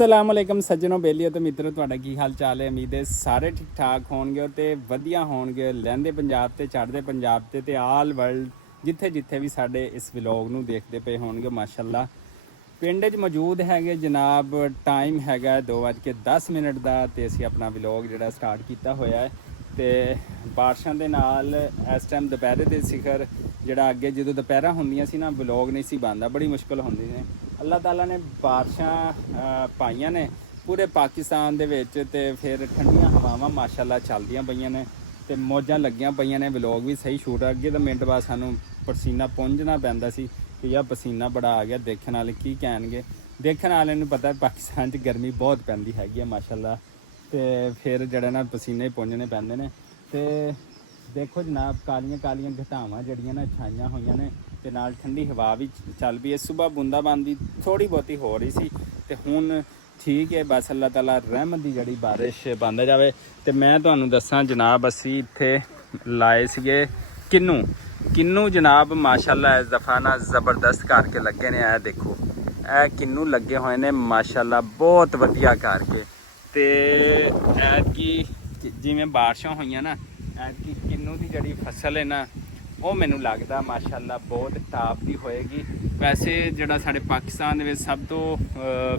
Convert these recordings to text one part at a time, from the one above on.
असलामुअलैकुम सज्जनों बेलियो तो मित्रों तुहाडा की हाल चाल है। उम्मीद है सारे ठीक ठाक होणगे ते वधिया होणगे। लਹਿੰਦੇ पंजाब ते चढ़दे पंजाब ते आल वर्ल्ड जिथे जिथे भी साडे इस व्लॉग नूं देखते पे होणगे माशाअल्लाह। पिंड 'च मौजूद हैगे जनाब। टाइम हैगा 2:10 का ते असीं अपना व्लॉग जिहड़ा स्टार्ट किया होया है ते बारिशां दे नाल इस टाइम दोपहरे दे सिखर जिहड़ा अगे जदों दोपहरा हुंदियां सी ना व्लॉग नहीं सी बनदा, बड़ी मुश्किल हुंदी ने। अल्लाह ताला ने बारिशां पाईयां ने पूरे पाकिस्तान दे विच ते फिर ठंडियां हवावां माशाअल्लाह चलदियां पईयां ने ते मौजां लगियां पईयां ने। व्लॉग भी सही शूट अगे तो मिनट बाद सानूं पसीना पुंजना पैंदा सी कि यार पसीना बड़ा आ गया। देखने वाले की कहणगे, देखने वाले नूं पता पाकिस्तान च गर्मी बहुत पैंदी हैगी है माशाअल्लाह। ते फिर जिहड़े ना पसीने पुंजने पैंदे ने। ते देखो जनाब कालियां कालियां घटावां जड़ियां ना छाइयां होईयां ने ते नाल ठंडी हवा भी चल पई है। सुबह बूंदाबांदी थोड़ी बहुती हो रही सी ते हुण ठीक है। बस अल्लाह ताला रहमत दी जड़ी बारिश बंद जावे। ते मैं तुहानूं दस्सां जनाब असीं इत्थे लाए सीगे किन्नू जनाब माशाअल्लाह इस दफ़ा ना ज़बरदस्त करके लगे ने। देखो ए किन्नू लगे हुए ने माशाअल्लाह बहुत वधिया करके। ते ऐतकी जिवें बारिशां होईयां ना ऐतकी किन्नू दी जड़ी फसल है ना वो मैनू लगता माशाअल्लाह बहुत टॉप दी होएगी। वैसे जिहड़ा साडे पाकिस्तान दे विच सब तो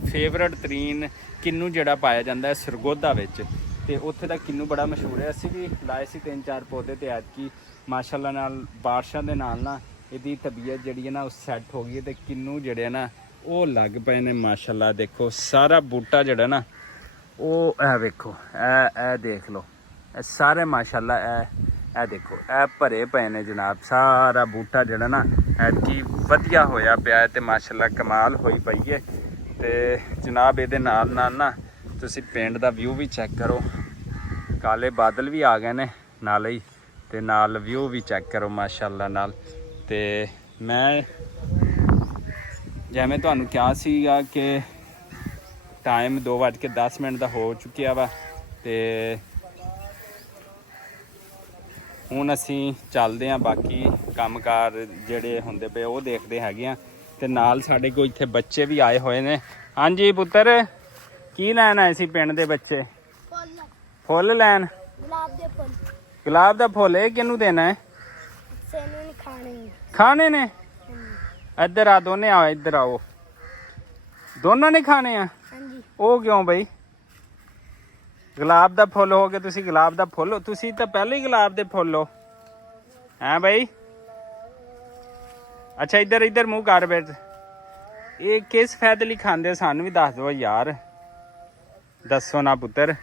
फेवरेट तरीन किन्नू जिहड़ा पाया जाता है सरगोधा विच ते उत्थे दा किन्नू बड़ा मशहूर है। असीं भी लाए सी 3-4 पौधे ते ऐतकी माशाअल्लाह नाल बारिशां दे नाल ना इहदी तबीयत जिहड़ी है ना वो सैट हो गई ते किन्नू जिहड़े ना वो लग पे ने माशाअल्लाह। देखो सारा बूटा जिहड़ा ना वो ए वेखो ए देख लो ए सारे माशाअल्लाह ए देखो ए भरे पे ने जनाब। सारा बूटा जिहड़ा ना ऐतकी वधिया होया पिया ते माशाअल्लाह कमाल होई पई है। ते जनाब इहदे नाल नाल ना तुसीं पिंड दा व्यू भी चैक करो। काले बादल भी आ गए ने नाल ही ते नाल व्यू भी चैक करो माशाअल्लाह नाल। ते मैं जिवें तुहानूं कहा सीगा कि टाइम 2:10 का हो चुकिया वा ते ਹੁਣ ਅਸੀਂ ਚੱਲਦੇ ਹਾਂ ਬਾਕੀ ਕੰਮਕਾਰ ਜਿਹੜੇ ਹੁੰਦੇ ਪਏ ਉਹ ਦੇਖਦੇ ਹੈਗੇ ਆ। ਤੇ ਨਾਲ ਸਾਡੇ ਕੋਲ ਇੱਥੇ ਬੱਚੇ ਵੀ ਆਏ ਹੋਏ ਨੇ। ਹਾਂਜੀ ਪੁੱਤਰ ਕੀ ਲੈਣ ਆਏ ਸੀ ਪਿੰਡ ਦੇ ਬੱਚੇ? ਫੁੱਲ ਲੈਣ। ਗੁਲਾਬ ਦਾ ਫੁੱਲ। ਇਹ ਕਿਹਨੂੰ ਦੇਣਾ ਹੈ? ਖਾਣੇ ਨੇ। ਇੱਧਰ ਆ ਦੋਨੇ ਆਓ, ਇੱਧਰ ਆਓ। ਦੋਨਾਂ ਨੇ ਖਾਣੇ ਆ? ਉਹ ਕਿਉਂ ਬਈ? गुलाब का फुल हो गया। तुसी गुलाब का फुल तुसी तो पहले ही गुलाब के फुल हो हैं बई। अच्छा इधर इधर मुँह कर बैठ। ये किस फायदे लिए खाते सानू भी दस दो यार। दसो ना पुत्र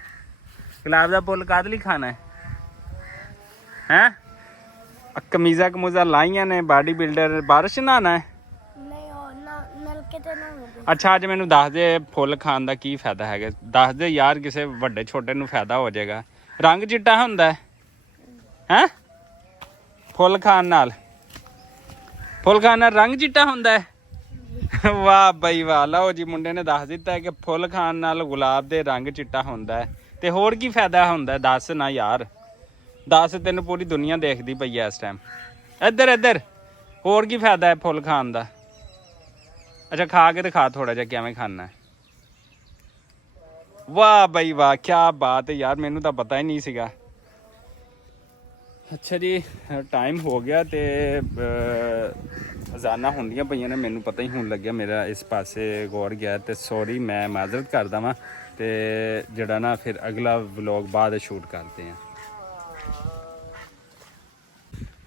गुलाब का फुल काहदे लिए खाना है? कमीजा कमूजा लाइया ने बॉडी बिल्डर बारिश नहाना है। अच्छा अज मैनू दस दे फुल खान का की फायदा है? दस दे यार किसी वड्डे छोटे नू फायदा हो जाएगा। रंग चिट्टा हुंदा है फुल खान नाल? फुल खान नाल रंग चिट्टा हुंदा है? वाह बई वाह। लो जी मुंडे ने दस दिता है कि फुल खान नाल गुलाब दे रंग चिट्टा हुंदा है। ते होर की फायदा हुंदा है? दस ना यार। दस तेन पूरी दुनिया देखती पई है इस टाइम। इधर इधर होर की फायदा है फुल खान का? अच्छा खा के दिखा थोड़ा जा किवें खाना है। वाह बई वाह क्या बात है यार, मैनू तो पता ही नहीं सीगा। अच्छा जी टाइम हो गया तो अजाना होंदियां पईयां ने, मैनू पता ही होने लग्या। मेरा इस पासे गौर गया तो सॉरी मैं माजरत करदा वां। ते जिहड़ा ना फिर अगला व्लॉग बाद शूट करते हैं।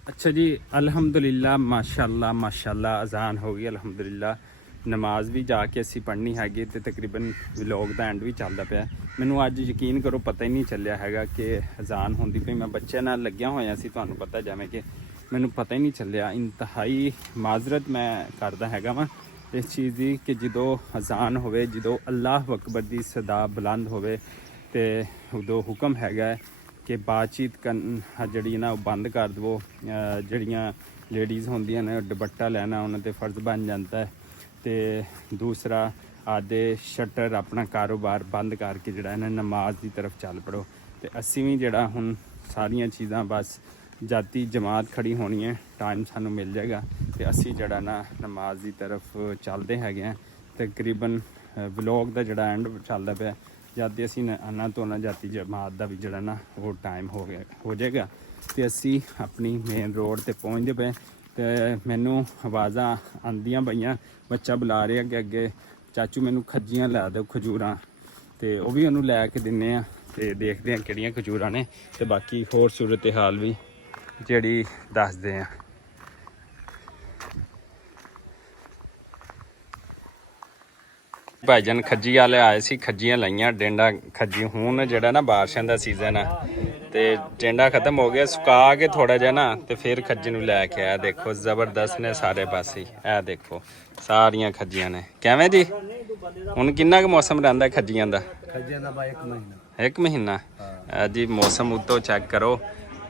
अच्छा जी अल्हम्दुलिल्लाह माशाअल्लाह माशाअल्लाह अजान हो गई अल्हम्दुलिल्लाह। नमाज भी जाके असी पढ़नी हैगी ते तकरीबन व्लॉग का एंड भी चलता पाया। मैनू अज यकीन करो पता ही नहीं चलिया हैगा कि अजान होंदी पई। मैं बच्चे नाल लग्या होया सी, तुहानूं पता जिवें कि मैनू पता ही नहीं चलिया। इंतहाई माजरत मैं करदा हैगा वां इस चीज़ की कि जदों अजान होवे, जदों अल्लाह अकबर दी सदा बुलंद होवे ते उदों हुक्म हैगा कि बातचीत जड़ी ना बंद कर दवो। जड़ियाँ लेडीज़ होंदियां ने दुपट्टा लैना उन्हां ते फर्ज बन जाता है। तो दूसरा आदे शटर अपना कारोबार बंद करके जड़ा ना नमाज की तरफ चल पड़ो। तो असी भी जड़ा हुण सारिया चीज़ां बस जाती जमात खड़ी होनी है, टाइम सानू मिल जाएगा तो असी जड़ा ना नमाज की तरफ चलते हैं। तकरीबन ਵਲੋਗ ਦਾ ਜਿਹੜਾ ਐਂਡ ਚੱਲਦਾ ਪਿਆ, ਜਦ ਤੇ ਅਸੀਂ ਆਨਾ ਧੋਨਾ ਜਾਤੀ ਜਮਾਤ ਦਾ ਵੀ ਜਿਹੜਾ ਨਾ ਉਹ ਟਾਈਮ ਹੋ ਜਾਏਗਾ ਤੇ ਅਸੀਂ ਆਪਣੀ ਮੇਨ ਰੋਡ ਤੇ ਪਹੁੰਚਦੇ ਪਏ। ਤੇ ਮੈਨੂੰ ਆਵਾਜ਼ਾਂ ਆਉਂਦੀਆਂ ਪਈਆਂ, ਬੱਚਾ ਬੁਲਾ ਰਿਹਾ ਕਿ ਅੱਗੇ ਚਾਚੂ ਮੈਨੂੰ ਖੱਜੀਆਂ ਲੈ ਦਿਓ ਖਜੂਰਾਂ, ਤੇ ਉਹ ਵੀ ਉਹਨੂੰ ਲੈ ਕੇ ਦਿੰਨੇ ਆ ਤੇ ਦੇਖਦੇ ਆ ਕਿਹੜੀਆਂ ਖਜੂਰਾਂ ਨੇ ਤੇ ਬਾਕੀ ਹੋਰ ਸੂਰਤ ਹਾਲ ਵੀ ਜਿਹੜੀ ਦੱਸਦੇ ਆ। ਭਾਈਜਾਨ ਖੱਜੀ ਵਾਲੇ ਆਏ ਸੀ, ਖੱਜੀਆਂ ਲਾਈਆਂ, ਡੇਂਡਾ ਖੱਜੀ। ਹੁਣ ਜਿਹੜਾ ਨਾ ਬਾਰਿਸ਼ਾਂ ਦਾ ਸੀਜ਼ਨ ਆ ਤੇ ਟਿੰਡਾ ਖਤਮ ਹੋ ਗਿਆ, ਸੁਕਾ ਕੇ ਥੋੜਾ ਜਿਹਾ ਨਾ ਤੇ ਫਿਰ ਖੱਜੀ ਨੂੰ ਲੈ ਕੇ ਆਇਆ। ਦੇਖੋ ਜ਼ਬਰਦਸਤ ਨੇ ਸਾਰੇ ਪਾਸੇ, ਇਹ ਦੇਖੋ ਸਾਰੀਆਂ ਖੱਜੀਆਂ ਨੇ। ਕਿਵੇਂ ਜੀ ਹੁਣ ਕਿੰਨਾ ਕੁ ਮੌਸਮ ਰਹਿੰਦਾ ਖੱਜੀਆਂ ਦਾ? ਖੱਜੀਆਂ ਦਾ ਬਾ 1 ਮਹੀਨਾ। 1 ਮਹੀਨਾ ਜੀ। ਮੌਸਮ ਉੱਤੋਂ ਚੈੱਕ ਕਰੋ,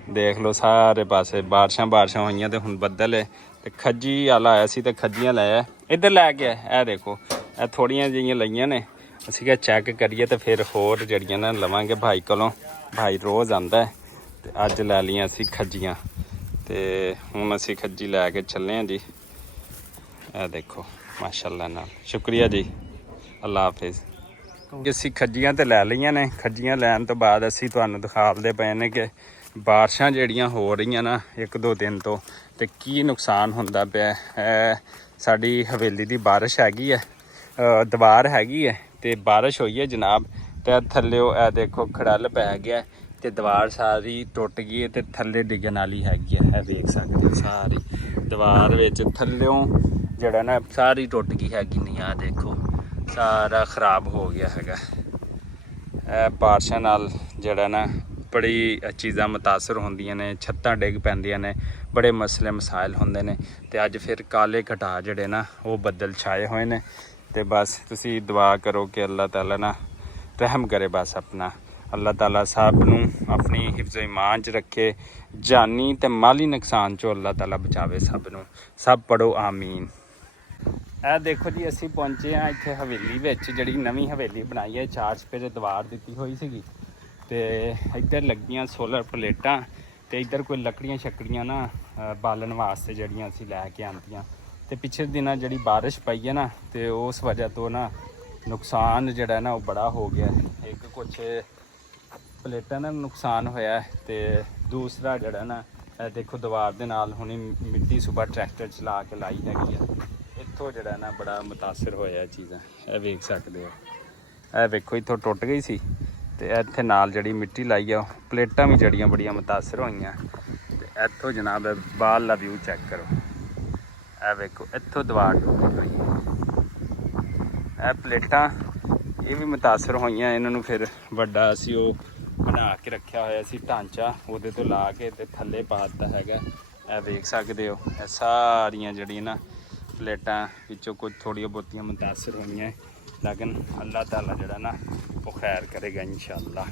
ਦੇਖ ਲਓ ਸਾਰੇ ਪਾਸੇ ਬਾਰਿਸ਼ਾਂ ਹੋਈਆਂ ਤੇ ਹੁਣ ਬੱਦਲ ਹੈ ਤੇ ਖੱਜੀ ਵਾਲਾ ਆਇਆ ਸੀ ਤੇ ਖੱਜੀਆਂ ਲਾਇਆ ਇੱਧਰ ਲੈ ਕੇ। ਇਹ ਦੇਖੋ ਇਹ ਥੋੜੀਆਂ ਜਿਹੀਆਂ ਲਈਆਂ ਨੇ, ਅਸੀਂ ਕਿਹਾ ਚੈੱਕ ਕਰੀਏ ਤੇ ਫਿਰ ਹੋਰ ਜਿਹੜੀਆਂ ਨਾ ਲਵਾਂਗੇ ਭਾਈ ਕੋਲੋਂ। ਭਾਈ ਰੋਜ਼ ਆਂਦਾ ਤੇ ਅੱਜ ਲੈ ਲਈਆਂ ਅਸੀਂ ਖੱਜੀਆਂ ਤੇ ਹੁਣ ਅਸੀਂ ਖੱਜੀ ਲੈ ਕੇ ਚੱਲੇ ਹਾਂ ਜੀ। ਇਹ ਦੇਖੋ ਮਾਸ਼ਾਅੱਲਾ ਨਾਲ, ਸ਼ੁਕਰੀਆ ਜੀ, ਅੱਲਾ ਹਾਫਿਜ਼। ਅਸੀਂ ਖੱਜੀਆਂ ਤੇ ਲੈ ਲਈਆਂ ਨੇ। ਖੱਜੀਆਂ ਲੈਣ ਤੋਂ ਬਾਅਦ ਅਸੀਂ ਤੁਹਾਨੂੰ ਦਿਖਾਉਂਦੇ ਪਏ ਨੇ ਕਿ ਬਾਰਿਸ਼ਾਂ ਜਿਹੜੀਆਂ ਹੋ ਰਹੀਆਂ ਨਾ 1-2 ਦਿਨ ਤੋਂ ਤੇ ਕੀ ਨੁਕਸਾਨ ਹੁੰਦਾ ਪਿਆ। ਸਾਡੀ ਹਵੇਲੀ ਦੀ ਬਾਰਿਸ਼ ਹੈਗੀ ਹੈ, ਦੀਵਾਰ ਹੈਗੀ ਹੈ ਤੇ ਬਾਰਿਸ਼ ਹੋਈ ਹੈ ਜਨਾਬ, ਤੇ ਥੱਲਿਓ ਇਹ ਦੇਖੋ ਖੜਲ ਪੈ ਗਿਆ ਤੇ ਦੀਵਾਰ ਸਾਰੀ ਟੁੱਟ ਗਈ ਤੇ ਥੱਲੇ ਡਿੱਗਣ ਵਾਲੀ ਹੈਗੀ ਹੈ। ਇਹ ਵੇਖ ਸਕਦੇ ਹੋ ਸਾਰੀ ਦੀਵਾਰ ਵਿੱਚ ਥੱਲਿਓਂ ਜਿਹੜਾ ਨਾ ਸਾਰੀ ਟੁੱਟ ਗਈ ਹੈਗੀ। ਨਹੀਂ ਆ ਦੇਖੋ ਸਾਰਾ ਖ਼ਰਾਬ ਹੋ ਗਿਆ ਹੈਗਾ। ਇਹ ਬਾਰਿਸ਼ਾਂ ਨਾਲ ਜਿਹੜਾ ਨਾ ਬੜੀ ਚੀਜ਼ਾਂ ਮੁਤਾਸਰ ਹੁੰਦੀਆਂ ਨੇ, ਛੱਤਾਂ ਡਿੱਗ ਪੈਂਦੀਆਂ ਨੇ, ਬੜੇ ਮਸਲੇ ਮਸਾਇਲ ਹੁੰਦੇ ਨੇ। ਤੇ ਅੱਜ ਫਿਰ ਕਾਲੇ ਘਟਾ ਜਿਹੜੇ ਨਾ ਉਹ ਬੱਦਲ ਛਾਏ ਹੋਏ ਨੇ ਤੇ ਬਸ ਤੁਸੀਂ ਦੁਆ ਕਰੋ ਕਿ ਅੱਲਾਹ ਤਾਲਾ ਨਾ ਰਹਿਮ ਕਰੇ। ਬਸ ਆਪਣਾ ਅੱਲਾਹ ਤਾਲਾ ਸਭ ਨੂੰ ਆਪਣੀ ਹਿਫਜ਼ ਈਮਾਨ 'ਚ ਰੱਖੇ, ਜਾਨੀ ਤੇ ਮਾਲੀ ਨੁਕਸਾਨ 'ਚੋਂ ਅੱਲਾਹ ਤਾਲਾ ਬਚਾਵੇ ਸਭ ਨੂੰ। ਸਭ ਪੜੋ ਆਮੀਨ। ਇਹ ਦੇਖੋ ਜੀ ਅਸੀਂ ਪਹੁੰਚੇ ਹਾਂ ਇੱਥੇ ਹਵੇਲੀ ਵਿੱਚ, ਜਿਹੜੀ ਨਵੀਂ ਹਵੇਲੀ ਬਣਾਈ ਹੈ। 4 ਚੁਫੇਰੇ ਦੀਵਾਰ ਦਿੱਤੀ ਹੋਈ ਸੀਗੀ ਤੇ ਇੱਧਰ ਲੱਗੀਆਂ ਸੋਲਰ ਪਲੇਟਾਂ ਤੇ ਇੱਧਰ ਕੋਈ ਲੱਕੜੀਆਂ ਛੱਕੜੀਆਂ ਨਾ ਬਾਲਣ ਵਾਸਤੇ ਜਿਹੜੀਆਂ ਅਸੀਂ ਲੈ ਕੇ ਆਉਂਦੀਆਂ। ਤੇ ਪਿਛਲੇ ਦਿਨਾਂ ਜਿਹੜੀ ਬਾਰਿਸ਼ ਪਈ ਹੈ ਨਾ ਤੇ ਉਸ ਵਜ੍ਹਾ ਤੋਂ ਨਾ ਨੁਕਸਾਨ ਜਿਹੜਾ ਨਾ ਉਹ ਬੜਾ ਹੋ ਗਿਆ। ਇੱਕ ਕੁਛ ਪਲੇਟਾਂ ਦਾ ਨੁਕਸਾਨ ਹੋਇਆ ਤੇ ਦੂਸਰਾ ਜਿਹੜਾ ਨਾ ਇਹ ਦੇਖੋ ਦੀਵਾਰ ਦੇ ਨਾਲ ਹੁਣੀ ਮਿੱਟੀ ਸੁਬਾ ਟਰੈਕਟਰ ਚਲਾ ਕੇ ਲਾਈ ਹੈਗੀ ਆ। ਇੱਥੋਂ ਜਿਹੜਾ ਨਾ ਬੜਾ ਮੁਤਾਸਰ ਹੋਇਆ ਚੀਜ਼ਾਂ, ਇਹ ਵੇਖ ਸਕਦੇ ਹੋ। ਇਹ ਵੇਖੋ ਇੱਥੋਂ ਟੁੱਟ ਗਈ ਸੀ ਤੇ ਇੱਥੇ ਨਾਲ ਜਿਹੜੀ ਮਿੱਟੀ ਲਾਈ ਆ, ਪਲੇਟਾਂ ਵੀ ਜਿਹੜੀਆਂ ਬੜੀਆਂ ਮੁਤਾਸਰ ਹੋਈਆਂ। ਤੇ ਇੱਥੋਂ ਜਨਾਬ ਬਾਹਰ ਦਾ ਵਿਊ ਚੈੱਕ ਕਰੋ। ਇਹ ਵੇਖੋ ਇੱਥੋਂ ਦੀਵਾਰ ਟੁੱਟੀ ਹੋਈ, ਇਹ ਪਲੇਟਾਂ ਇਹ ਵੀ ਮੁਤਾਸਰ ਹੋਈਆਂ। ਇਹਨਾਂ ਨੂੰ ਫਿਰ ਵੱਡਾ ਅਸੀਂ ਉਹ ਬਣਾ ਕੇ ਰੱਖਿਆ ਹੋਇਆ ਸੀ ਢਾਂਚਾ, ਉਹਦੇ ਤੋਂ ਲਾ ਕੇ ਤੇ ਥੱਲੇ ਪਾ ਦਿੱਤਾ ਹੈਗਾ। ਇਹ ਵੇਖ ਸਕਦੇ ਹੋ ਇਹ ਸਾਰੀਆਂ ਜਿਹੜੀਆਂ ਨਾ ਪਲੇਟਾਂ ਵਿੱਚੋਂ ਕੁਝ ਥੋੜ੍ਹੀਆਂ ਬਹੁਤੀਆਂ ਮੁਤਾਸਰ ਹੋਈਆਂ, ਲੇਕਿਨ ਅੱਲਾਹ ਤਾਲਾ ਜਿਹੜਾ ਨਾ ਉਹ ਖੈਰ ਕਰੇਗਾ ਇਨਸ਼ਾਅੱਲਾ।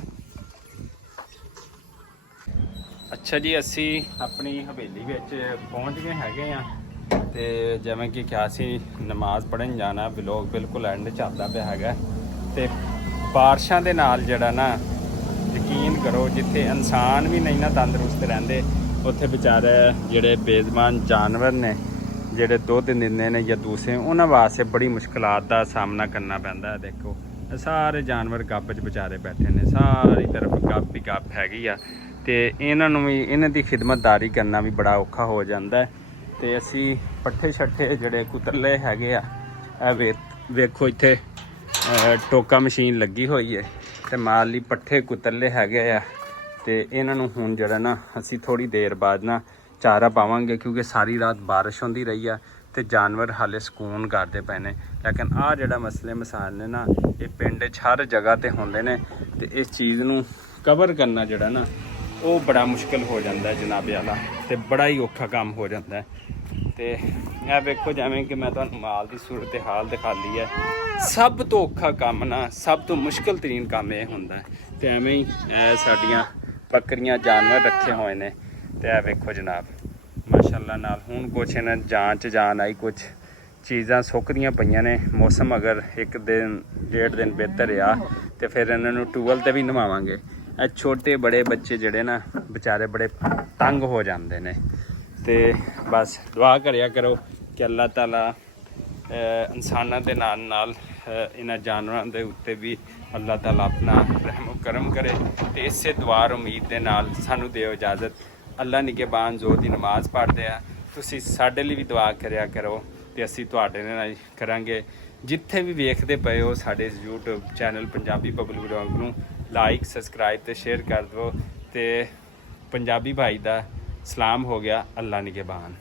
ਅੱਛਾ ਜੀ, ਅਸੀਂ ਆਪਣੀ ਹਵੇਲੀ ਵਿੱਚ ਪਹੁੰਚ ਗਏ ਹੈਗੇ ਆ ਤੇ ਜਿਵੇਂ ਕਿ ਕਿਹਾ ਸੀ ਨਮਾਜ਼ ਪੜ੍ਹਨ ਜਾਣਾ। ਵਲੋਗ ਬਿਲਕੁਲ ਐਂਡ ਚੱਲਦਾ ਪਿਆ ਹੈਗਾ ਤੇ ਬਾਰਿਸ਼ਾਂ ਦੇ ਨਾਲ ਜਿਹੜਾ ਨਾ ਯਕੀਨ ਕਰੋ ਜਿੱਥੇ ਇਨਸਾਨ ਵੀ ਨਹੀਂ ਨਾ ਤੰਦਰੁਸਤ ਰਹਿੰਦੇ, ਉੱਥੇ ਵਿਚਾਰੇ ਜਿਹੜੇ ਬੇਜ਼ਬਾਨ ਜਾਨਵਰ ਨੇ ਜਿਹੜੇ ਦੁੱਧ ਦਿੰਦੇ ਨੇ ਜਾਂ ਦੂਸਰੇ, ਉਹਨਾਂ ਵਾਸਤੇ ਬੜੀ ਮੁਸ਼ਕਲਾਤ ਦਾ ਸਾਹਮਣਾ ਕਰਨਾ ਪੈਂਦਾ ਹੈ। ਦੇਖੋ ਸਾਰੇ ਜਾਨਵਰ ਗੱਪ 'ਚ ਵਿਚਾਰੇ ਬੈਠੇ ਨੇ, ਸਾਰੀ ਤਰਫ ਗੱਪ ਹੀ ਗੱਪ ਹੈਗੀ ਆ ਤੇ ਇਹਨਾਂ ਨੂੰ ਵੀ ਇਹਨਾਂ ਦੀ ਖਿਦਮਤਦਾਰੀ ਕਰਨਾ ਵੀ ਬੜਾ ਔਖਾ ਹੋ ਜਾਂਦਾ। ਤੇ ਅਸੀਂ ਪੱਠੇ ਛੱਠੇ ਜਿਹੜੇ ਕੁਤਰਲੇ ਹੈਗੇ ਆ, ਇਹ ਵੇਖੋ ਇੱਥੇ ਟੋਕਾ ਮਸ਼ੀਨ ਲੱਗੀ ਹੋਈ ਹੈ ਤੇ ਮਾਲ ਲਈ ਪੱਠੇ ਕੁਤਰਲੇ ਹੈਗੇ ਆ। ਤੇ ਇਹਨਾਂ ਨੂੰ ਹੁਣ ਜਿਹੜਾ ਨਾ ਅਸੀਂ ਥੋੜ੍ਹੀ ਦੇਰ ਬਾਅਦ ਨਾ ਚਾਰਾ ਪਾਵਾਂਗੇ, ਕਿਉਂਕਿ ਸਾਰੀ ਰਾਤ ਬਾਰਿਸ਼ ਹੁੰਦੀ ਰਹੀ ਆ ਤੇ ਜਾਨਵਰ ਹਾਲੇ ਸਕੂਨ ਕਰਦੇ ਪਏ ਨੇ। ਲੇਕਿਨ ਆਹ ਜਿਹੜਾ ਮਸਲੇ ਮਸਾਇਲ ਨੇ ਨਾ ਇਹ ਪਿੰਡ 'ਚ ਹਰ ਜਗ੍ਹਾ ਤੇ ਹੁੰਦੇ ਨੇ ਤੇ ਇਸ ਚੀਜ਼ ਨੂੰ ਕਵਰ ਕਰਨਾ ਜਿਹੜਾ ਨਾ ਉਹ ਬੜਾ ਮੁਸ਼ਕਿਲ ਹੋ ਜਾਂਦਾ ਜਨਾਬੇ ਵਾਲਾ, ਤੇ ਬੜਾ ਹੀ ਔਖਾ ਕੰਮ ਹੋ ਜਾਂਦਾ। ਤੇ ਇਹ ਵੇਖੋ ਜਿਵੇਂ ਕਿ ਮੈਂ ਤੁਹਾਨੂੰ ਮਾਲ ਦੀ ਸੂਰਤ ਹਾਲ ਦਿਖਾ ਲਈ ਹੈ। ਸਭ ਤੋਂ ਔਖਾ ਕੰਮ ਨਾ, ਸਭ ਤੋਂ ਮੁਸ਼ਕਿਲ ਤਰੀਨ ਕੰਮ ਇਹ ਹੁੰਦਾ। ਤੇ ਐਵੇਂ ਹੀ ਇਹ ਸਾਡੀਆਂ ਬੱਕਰੀਆਂ ਜਾਨਵਰ ਰੱਖੇ ਹੋਏ ਨੇ ਤੇ ਇਹ ਵੇਖੋ ਜਨਾਬ ਮਾਸ਼ਾਅੱਲਾ ਨਾਲ ਹੁਣ ਕੁਛ ਇਹਨਾਂ ਜਾਨ 'ਚ ਜਾਨ ਆਈ, ਕੁਛ ਚੀਜ਼ਾਂ ਸੁੱਕਦੀਆਂ ਪਈਆਂ ਨੇ। ਮੌਸਮ ਅਗਰ 1 ਦਿਨ 1.5 ਦਿਨ ਬਿਹਤਰ ਆ ਤੇ ਫਿਰ ਇਹਨਾਂ ਨੂੰ ਟੂਵਲ ਤੇ ਵੀ ਨਵਾਵਾਂਗੇ। ਇਹ ਛੋਟੇ ਬੜੇ ਬੱਚੇ ਜਿਹੜੇ ਨਾ ਵਿਚਾਰੇ ਬੜੇ ਤੰਗ ਹੋ ਜਾਂਦੇ ਨੇ। ਤੇ ਬਸ ਦੁਆ ਕਰਿਆ ਕਰੋ ਕਿ ਅੱਲਾਹ ਤਾਲਾ ਇਨਸਾਨਾਂ ਦੇ ਨਾਲ ਨਾਲ ਇਹਨਾਂ ਜਾਨਵਰਾਂ ਦੇ ਉੱਤੇ ਵੀ ਅੱਲਾਹ ਤਾਲਾ ਆਪਣਾ ਰਹਿਮ ਕਰਮ ਕਰੇ। ਤੇ ਇਸੇ ਦੁਆ ਉਮੀਦ ਦੇ ਨਾਲ ਸਾਨੂੰ ਦਿਓ ਇਜਾਜ਼ਤ। ਅੱਲਾ ਨਿਗਹਿਬਾਨ ਜ਼ੋਰ ਦੀ ਨਮਾਜ਼ ਪੜ੍ਹਦੇ ਆ, ਤੁਸੀਂ ਸਾਡੇ ਲਈ ਵੀ ਦੁਆ ਕਰਿਆ ਕਰੋ ਤੇ ਅਸੀਂ ਤੁਹਾਡੇ ਨਾਲ ਕਰਾਂਗੇ। ਜਿੱਥੇ ਵੀ ਵੇਖਦੇ ਪਏ ਹੋ ਸਾਡੇ ਇਸ YouTube channel Punjabi public vlog ਨੂੰ ਲਾਈਕ ਸਬਸਕ੍ਰਾਈਬ ਤੇ ਸ਼ੇਅਰ ਕਰ ਦਿਓ। ਤੇ ਪੰਜਾਬੀ ਭਾਈ ਦਾ ਸਲਾਮ ਹੋ ਗਿਆ। ਅੱਲਾ ਨਿਗਹਿਬਾਨ।